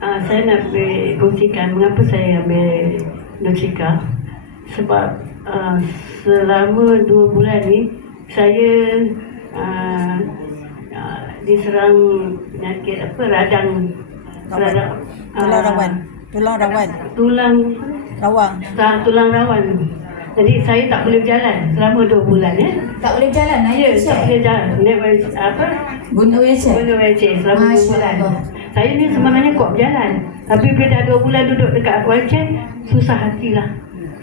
Saya nak kongsikan mengapa saya ambil Nutrika. Sebab selama 2 bulan ni saya diserang penyakit radang tulang rawan. Jadi saya tak boleh berjalan selama 2 bulan ya. Tak boleh berjalan, naik tak boleh jalan. Guna wheelchair. Selama 2 bulan. Saya ni sebenarnya kuat berjalan, tapi bila dah 2 bulan duduk dekat wheelchair, susah hatilah.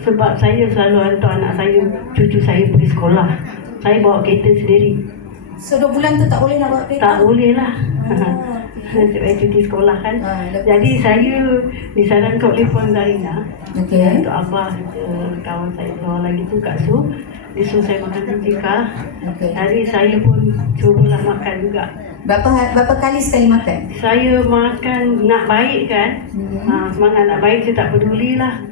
Sebab saya selalu hantar anak saya, cucu saya pergi sekolah. Saya bawa kereta sendiri. So 2 bulan tu tak boleh nak bawa kereta? Tak boleh lah. Sebab cuti sekolah kan. Jadi saya disarankan oleh Puan Zarina, untuk Abah, kawan saya seorang lagi tu Kak Su, disuruh saya makan Nutrika. Jadi saya pun cubalah makan juga. Berapa kali sekali makan? Saya makan nak baik kan. Semangat nak baik, saya tak pedulilah.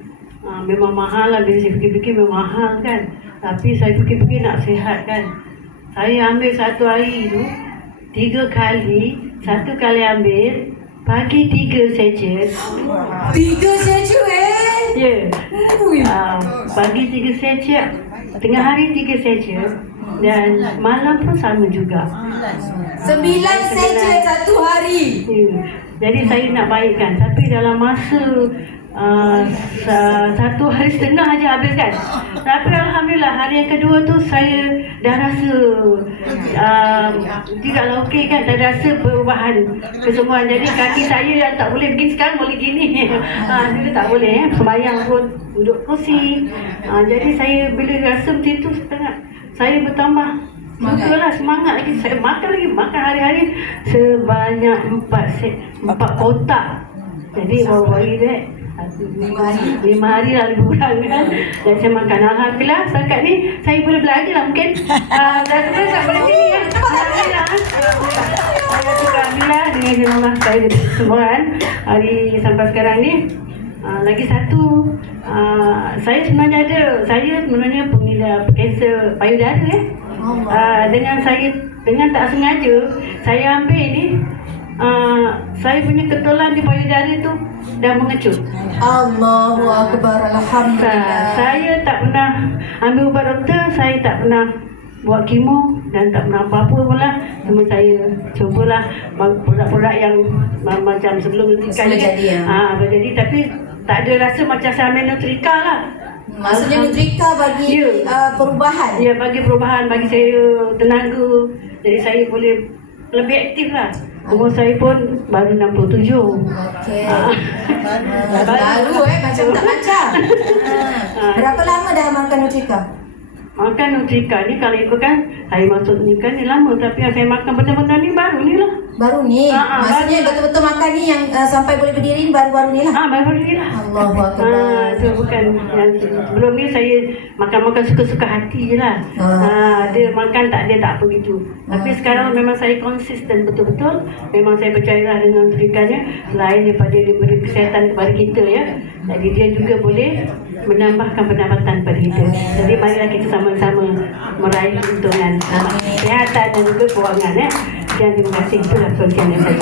Memang mahal lah, bila saya fikir-fikir memang mahal kan. Tapi saya fikir-fikir nak sihat kan. Saya ambil satu hari tu 3 kali. 1 kali ambil pagi 3 sachet. 3 sachet Ya. Pagi 3 sachet, tengah hari 3 sachet, dan malam pun sama juga. 9 sachet satu hari. Ya. Jadi saya nak baikkan, tapi dalam masa 1 hari setengah aja habis kan. Tapi alhamdulillah hari yang kedua tu saya dah rasa tidaklah okey kan, dah rasa perubahan kesembuhan. Jadi kaki saya yang tak boleh begini sekarang boleh gini. Dulu tak boleh sembahyang pun duduk kursi. Jadi saya bila rasa macam tu saya bertambah semangat lagi. Saya makan hari-hari sebanyak 4 kotak. Jadi baru-baru ni 5 hari lah lebih kurang kan. Dan saya makan, alhamdulillah setakat ni saya boleh belajar lah mungkin. Dan sebenarnya tak boleh sini kan. Alhamdulillah. Saya suka alhamdulillah dengan Allah saya semua kan. Hari sampai sekarang ni. Lagi satu, saya sebenarnya pengidap kanser payudara ya. Dengan tak sengaja saya ambil ni, saya punya ketulan di payudara tu dah mengecut. Allahu Akbar, alhamdulillah. Saya tak pernah ambil ubat doktor, saya tak pernah buat kemo dan tak pernah apa-apa pun lah. Cuma saya cubalah produk-produk yang macam sebelum Nutrika jadi, tapi tak ada rasa macam saya ambil Nutrika lah. Maksudnya Nutrika bagi perubahan? Ya, bagi perubahan, bagi saya tenaga. Jadi saya boleh lebih aktif lah. Umur saya pun baru 67. Okey. Baru macam tak macam. Berapa lama dah makan Nutrika? Makan Nutrika ni kalau ikutkan saya masuk Nutrika ni lama, tapi yang saya makan benda-benda ni baru ni lah. Baru ni? Maksudnya betul-betul makan ni yang sampai boleh berdiri ni baru-baru ni lah? Baru-baru ni lah. Allahu Akbar. So bukan yang sebelum ni saya makan suka-suka hati je lah. Dia makan tak apa gitu. Tapi sekarang memang saya konsisten betul-betul. Memang saya percayalah dengan Nutrikanya. Selain daripada dia beri kesihatan kepada kita ya, jadi dia juga boleh menambahkan pendapatan pada kita. Jadi marilah kita sama-sama meraih keuntungan kesihatan dan juga kewangan ya. Dan terima kasih, itulah solusinya saya.